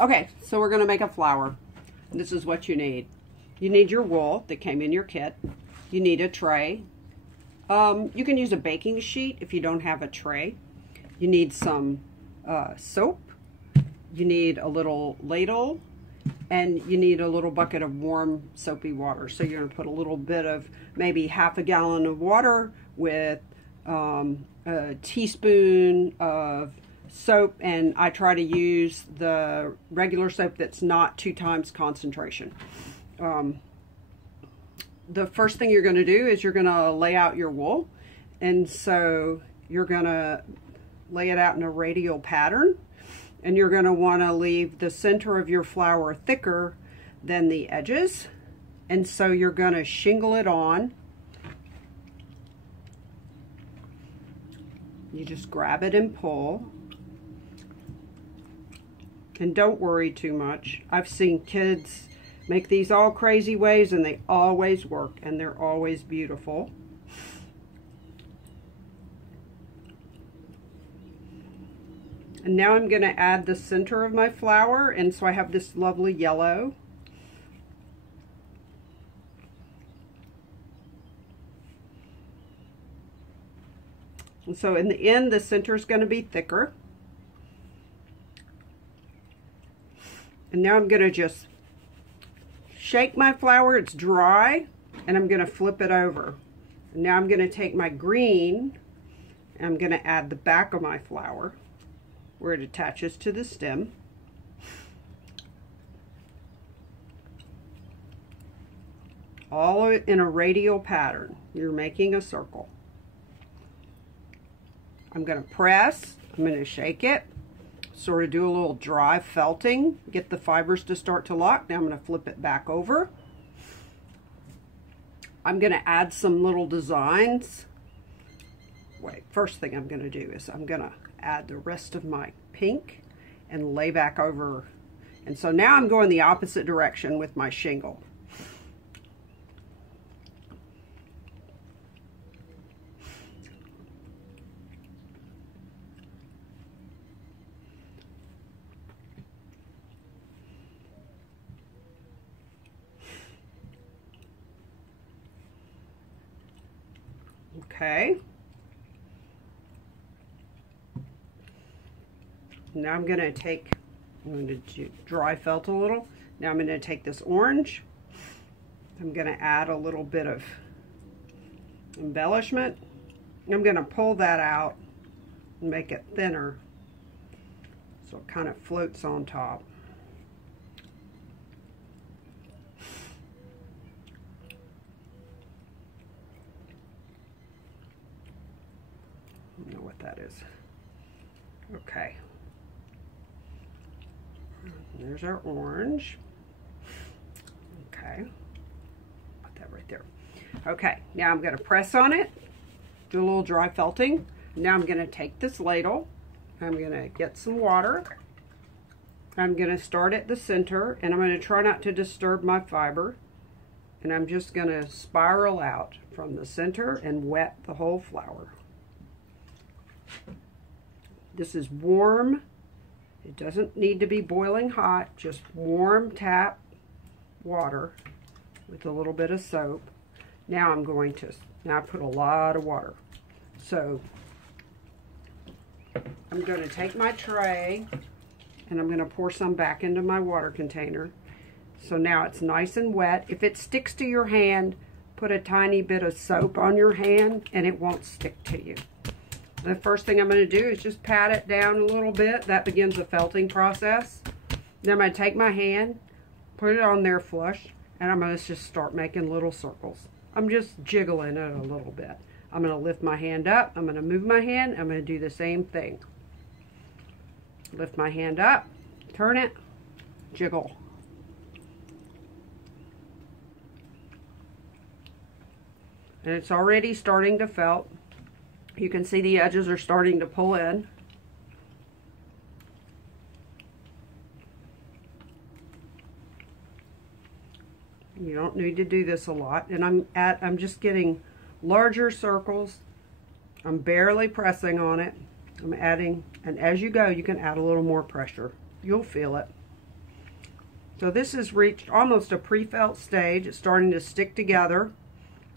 Okay, so we're going to make a flower. This is what you need. You need your wool that came in your kit. You need a tray. You can use a baking sheet if you don't have a tray. You need some soap. You need a little ladle. And you need a little bucket of warm soapy water. So you're going to put a little bit of maybe half a gallon of water with a teaspoon of soap, and I try to use the regular soap that's not 2 times concentration. The first thing you're going to do is you're going to lay out your wool, and so you're going to lay it out in a radial pattern, and you're going to want to leave the center of your flower thicker than the edges, and so you're going to shingle it on. You just grab it and pull. And don't worry too much. I've seen kids make these all crazy ways and they always work and they're always beautiful. And now I'm going to add the center of my flower, and so I have this lovely yellow. And so in the end, the center is going to be thicker. And now I'm going to just shake my flower. It's dry, and I'm going to flip it over. And now I'm going to take my green, and I'm going to add the back of my flower where it attaches to the stem. All of it in a radial pattern. You're making a circle. I'm going to press, I'm going to shake it, sort of do a little dry felting, get the fibers to start to lock. Now I'm going to flip it back over. I'm going to add some little designs. Wait, first thing I'm going to do is I'm going to add the rest of my pink and lay back over. And so now I'm going the opposite direction with my shingle. Okay. Now I'm going to dry felt a little. Now I'm going to take this orange. I'm going to add a little bit of embellishment. I'm going to pull that out and make it thinner so it kind of floats on top. I don't know what that is. Okay. There's our orange. Okay. Put that right there. Okay, now I'm going to press on it, do a little dry felting. Now I'm going to take this ladle. I'm going to get some water. I'm going to start at the center, and I'm going to try not to disturb my fiber. And I'm just going to spiral out from the center and wet the whole flower. This is warm. It doesn't need to be boiling hot, just warm tap water with a little bit of soap. Now I put a lot of water. So I'm going to take my tray and I'm going to pour some back into my water container. So now it's nice and wet. If it sticks to your hand, put a tiny bit of soap on your hand and it won't stick to you. The first thing I'm going to do is just pat it down a little bit. That begins the felting process. Then I'm going to take my hand, put it on there flush, and I'm going to just start making little circles. I'm just jiggling it a little bit. I'm going to lift my hand up. I'm going to move my hand. I'm going to do the same thing. Lift my hand up, turn it, jiggle. And it's already starting to felt. You can see the edges are starting to pull in. You don't need to do this a lot. And I'm just getting larger circles. I'm barely pressing on it. I'm adding, and as you go, you can add a little more pressure. You'll feel it. So this has reached almost a pre-felt stage. It's starting to stick together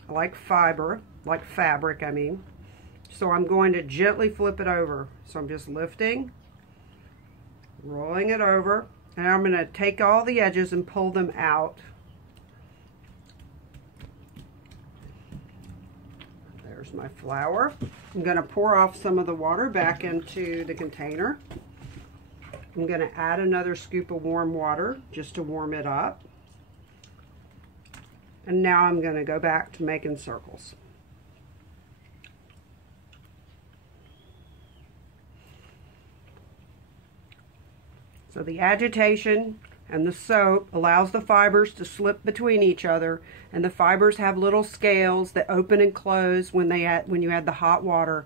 like fabric, I mean. So I'm going to gently flip it over. So I'm just lifting, rolling it over, and I'm going to take all the edges and pull them out. There's my flour. I'm going to pour off some of the water back into the container. I'm going to add another scoop of warm water just to warm it up. And now I'm going to go back to making circles. So the agitation and the soap allows the fibers to slip between each other, and the fibers have little scales that open and close when you add the hot water,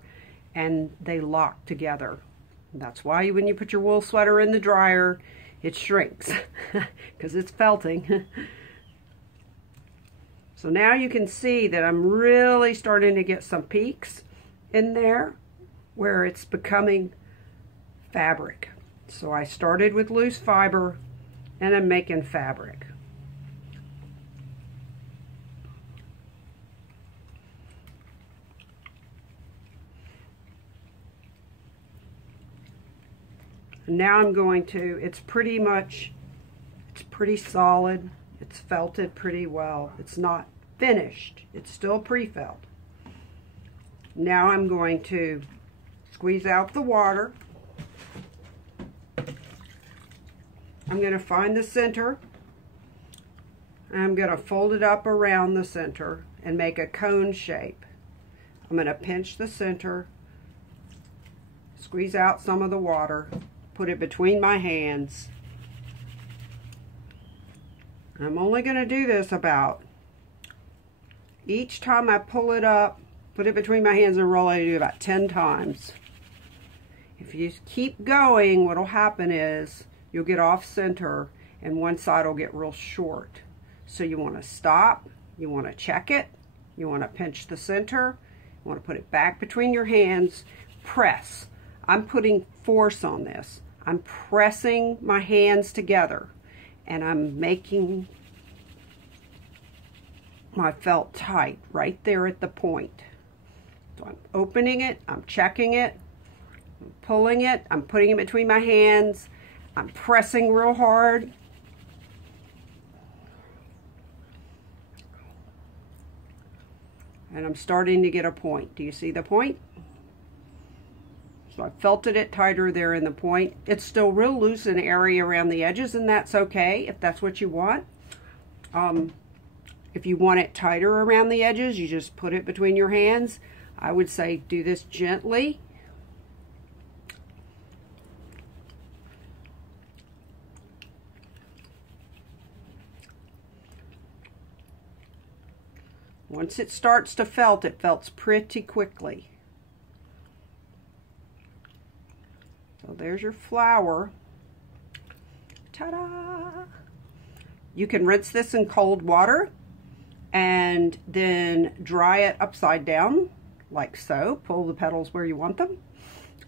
and they lock together. That's why when you put your wool sweater in the dryer, it shrinks because it's felting. So now you can see that I'm really starting to get some peaks in there where it's becoming fabric. So I started with loose fiber and I'm making fabric. Now I'm going to, it's pretty solid. It's felted pretty well. It's not finished. It's still pre-felt. Now I'm going to squeeze out the water. I'm going to find the center. I'm going to fold it up around the center and make a cone shape. I'm going to pinch the center, squeeze out some of the water, put it between my hands. I'm only going to do this about, each time I pull it up, put it between my hands and roll it, I do about 10 times. If you keep going, what'll happen is you'll get off center and one side will get real short. So you want to stop, you want to check it, you want to pinch the center, you want to put it back between your hands, press. I'm putting force on this. I'm pressing my hands together and I'm making my felt tight right there at the point. So I'm opening it, I'm checking it, I'm pulling it, I'm putting it between my hands, I'm pressing real hard. And I'm starting to get a point. Do you see the point? So I felted it tighter there in the point. It's still real loose and airy around the edges, and that's okay if that's what you want. If you want it tighter around the edges, you just put it between your hands. I would say do this gently. Once it starts to felt, it felts pretty quickly. So there's your flour. Ta-da! You can rinse this in cold water and then dry it upside down like so. Pull the petals where you want them.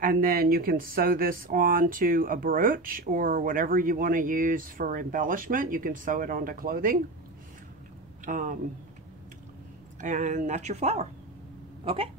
And then you can sew this onto a brooch or whatever you want to use for embellishment. You can sew it onto clothing. And that's your flower. Okay.